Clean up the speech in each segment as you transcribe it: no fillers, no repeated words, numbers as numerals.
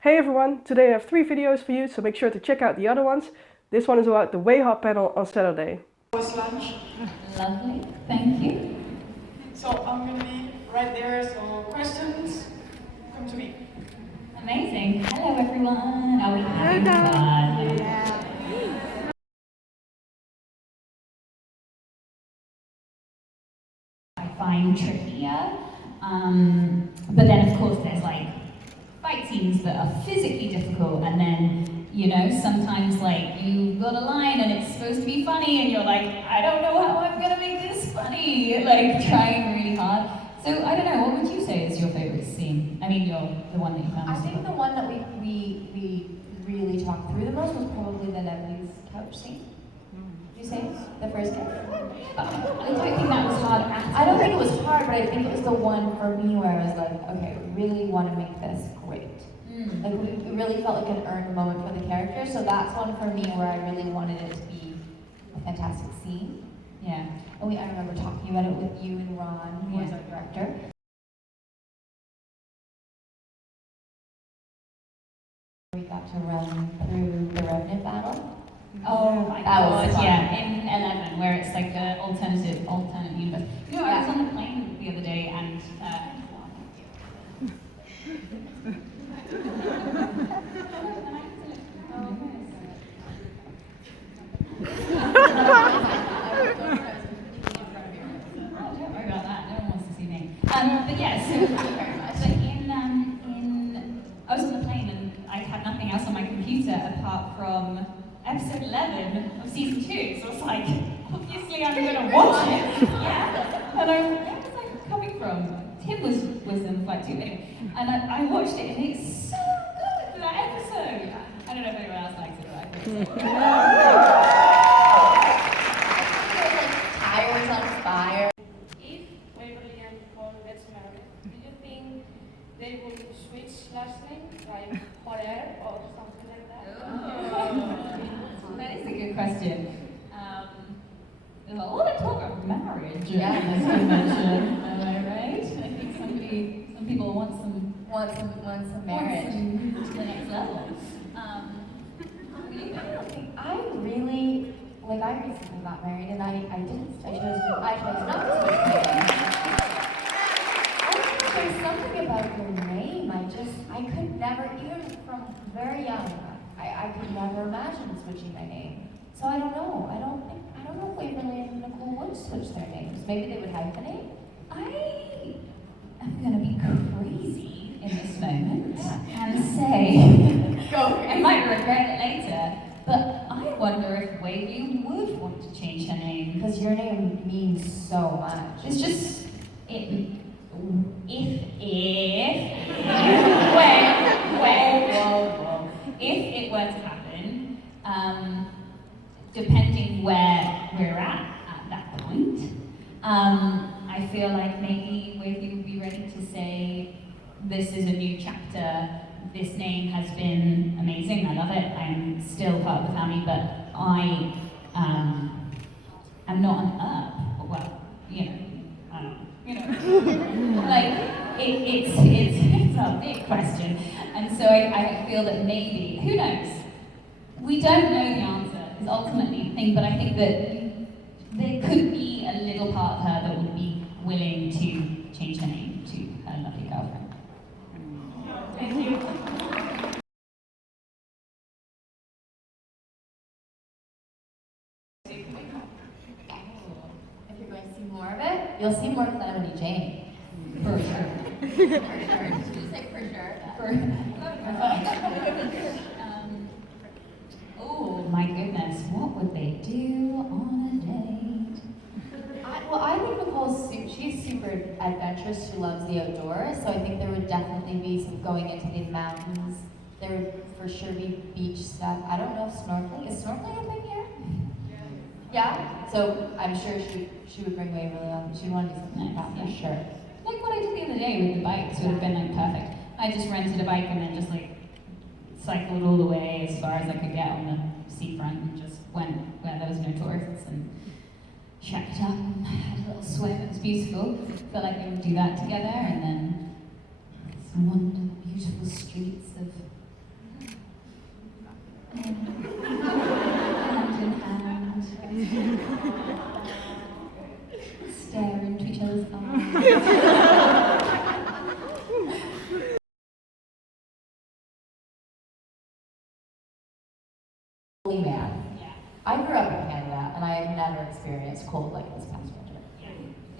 Hey everyone, today I have 3 videos for you, so make sure to check out the other ones. This one is about the WayHaught panel on Saturday. How was lunch? Lovely, thank you. So I'm going to be right there, so questions, come to me. Amazing. Hello everyone. Are we having fun? Yeah. I find trickier. But then of course there's like fight scenes that are physically difficult, and then, you know, sometimes like you've got a line and it's supposed to be funny and you're like, I don't know how I'm gonna make this funny, like trying really hard. So I don't know, what would you say is your favorite scene? I mean, the one that you found. I think the one that we really talked through the most was probably the Lebanese couch scene. Did you say the first day? I don't think that was hard at all. I don't think it was hard, but I think it was the one for me where I was like, okay, we really want to make this great. Like we really felt like an earned moment for the character, so that's one for me where I really wanted it to be a fantastic scene. Yeah. And I remember talking about it with you and Ron, who was our director. We got to run through the Revenant battle. Oh my That was god, fun. yeah, in 11, where it's like an alternate universe. You know, I was on the plane the other day and oh, don't worry about that, no one wants to see me. But yeah, so I was on the plane and I had nothing else on my computer apart from episode 11 of season 2, so I was like, obviously I'm gonna watch it. Yeah. And where was I coming from? Tim was in the flight too, anyway. And I watched it and it's so good, that episode. I don't know if anyone else likes it, but I think so. Tires on fire. If Waverly and Paul gets married, do you think they will switch last name, like Barrell or something like that? That is a good question. There's a lot of talk of marriage in Yeah. this convention, am I right? I think some people want some marriage. to the next level. I really, like, I recently got married and I chose not to get married. I don't know, there's something about your name, I could never, even from very young, I could never imagine switching my name. So I don't know, I don't know if Waverly and Nicole would switch their names. Maybe they would hyphenate. I am going to be crazy in this moment and say, I might regret it later, but I wonder if Waverly would want to change her name. Because your name means so much. It's just, when, if it were to happen, depending where we're at that point, I feel like maybe Waverly would be ready to say, this is a new chapter, this name has been amazing, I love it, I'm still part of the family, but I am not an Earp. Well, you know, I don't know. You know, like it's a big question, and so I feel that maybe, who knows? We don't know the answer. Is ultimately the thing, but I think that there could be a little part of her that would be willing to change her name to her lovely girlfriend. Thank you. If you're going to see more of it, you'll see more Calamity Jane. For sure. For sure. Did you say for sure? Oh my goodness, what would they do on a date? I think Nicole's she's super adventurous. She loves the outdoors, so I think there would definitely be some going into the mountains. There would for sure be beach stuff. I don't know if snorkeling is snorkeling a thing here. Yeah. So I'm sure she would bring Waverly on. She'd want to do something like that for sure. Like what I did the other day with the bikes would have been like perfect. I just rented a bike and then just like cycled all the way as far as I could get on the seafront and just went where there was no tourists and checked up and had a little swim. It was beautiful. Felt like we would do that together and then wander the beautiful streets of hand in hand, stare into each other's eyes. Holy man. Yeah. I grew up in Canada and I have never experienced cold like this past winter.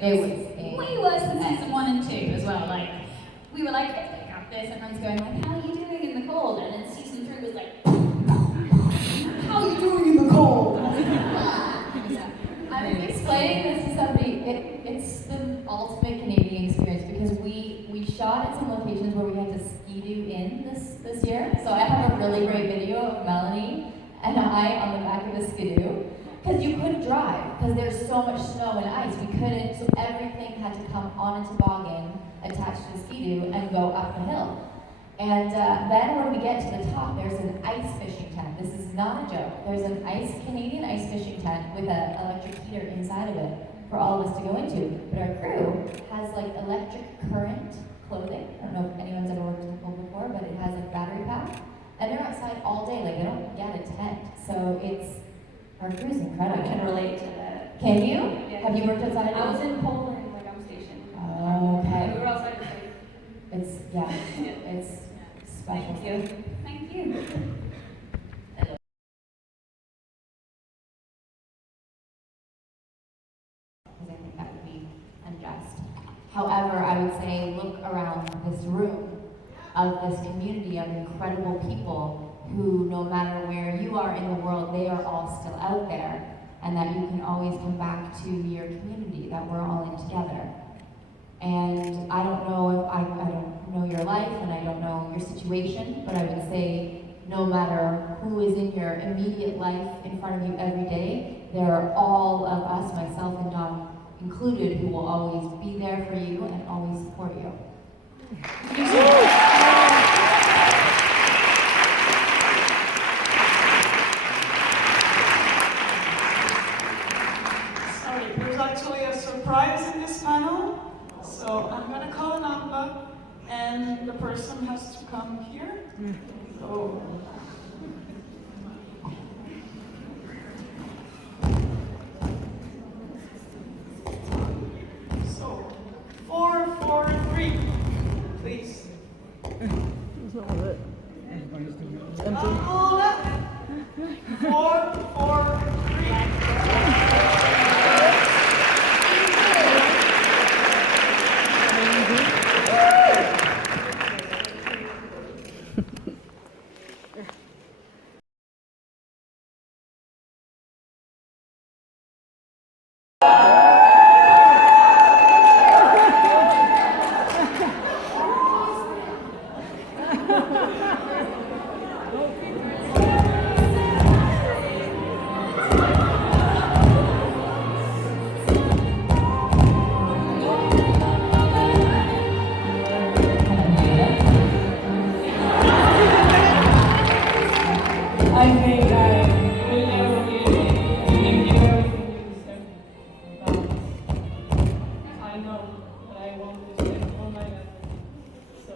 It was Way worse than season 1 and 2 as well. Like, we were like, let's pick up this, everyone's going like, how are you doing in the cold? And then season 3 was like, how are you doing in the cold? I'm explaining this to somebody, it's the ultimate Canadian experience because we shot at some locations where we had to ski-doo in this year. So I have a really great video of Melanie and I on the back of a skidoo. Because you couldn't drive, because there's so much snow and ice. We couldn't, so everything had to come on a toboggan attached to the ski-doo and go up the hill. And then when we get to the top, there's an ice fishing tent. This is not a joke. There's an Canadian ice fishing tent with an electric heater inside of it for all of us to go into. But our crew has like electric current clothing. I don't know if anyone's ever worked in the cold before, but it has a battery pack. And they're outside all day, like they don't get a tent. So our crew's incredible. I can relate to that. Can you? Yeah. Have you worked outside? I was in Poland, like I'm stationed. Oh, okay. We were outside the state. It's special. Thank you. Thank you. Because I think that would be unjust. However, I would say look around this room of this community of incredible people who, no matter where you are in the world, they are all still out there, and that you can always come back to your community, that we're all in together. And I don't know if I don't know your life and I don't know your situation, but I would say no matter who is in your immediate life in front of you every day, there are all of us, myself and Dom included, who will always be there for you and always support you. Sorry, there's actually a surprise in this panel. So I'm gonna call a number and the person has to come here. So So 443, please. That's not it. Hold up. 443. I think I will never be able to give everything you deserve. But I know that I won't deserve all my life. So.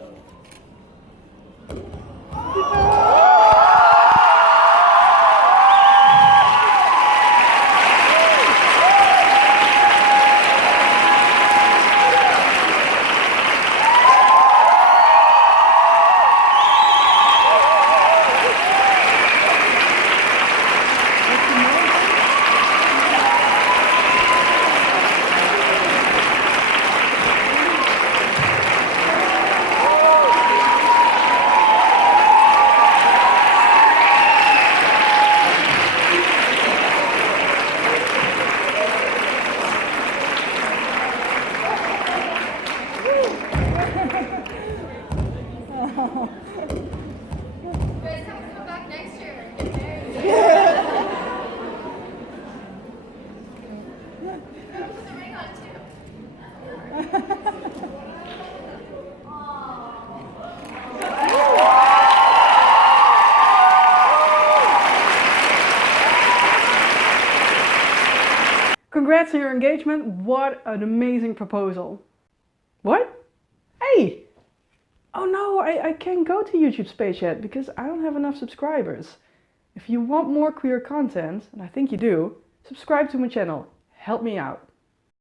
Guys, come back next year and get married. Put the ring on too. Congrats on your engagement. What an amazing proposal. What? Hey! Oh no, I can't go to YouTube's page yet because I don't have enough subscribers. If you want more queer content, and I think you do, subscribe to my channel. Help me out.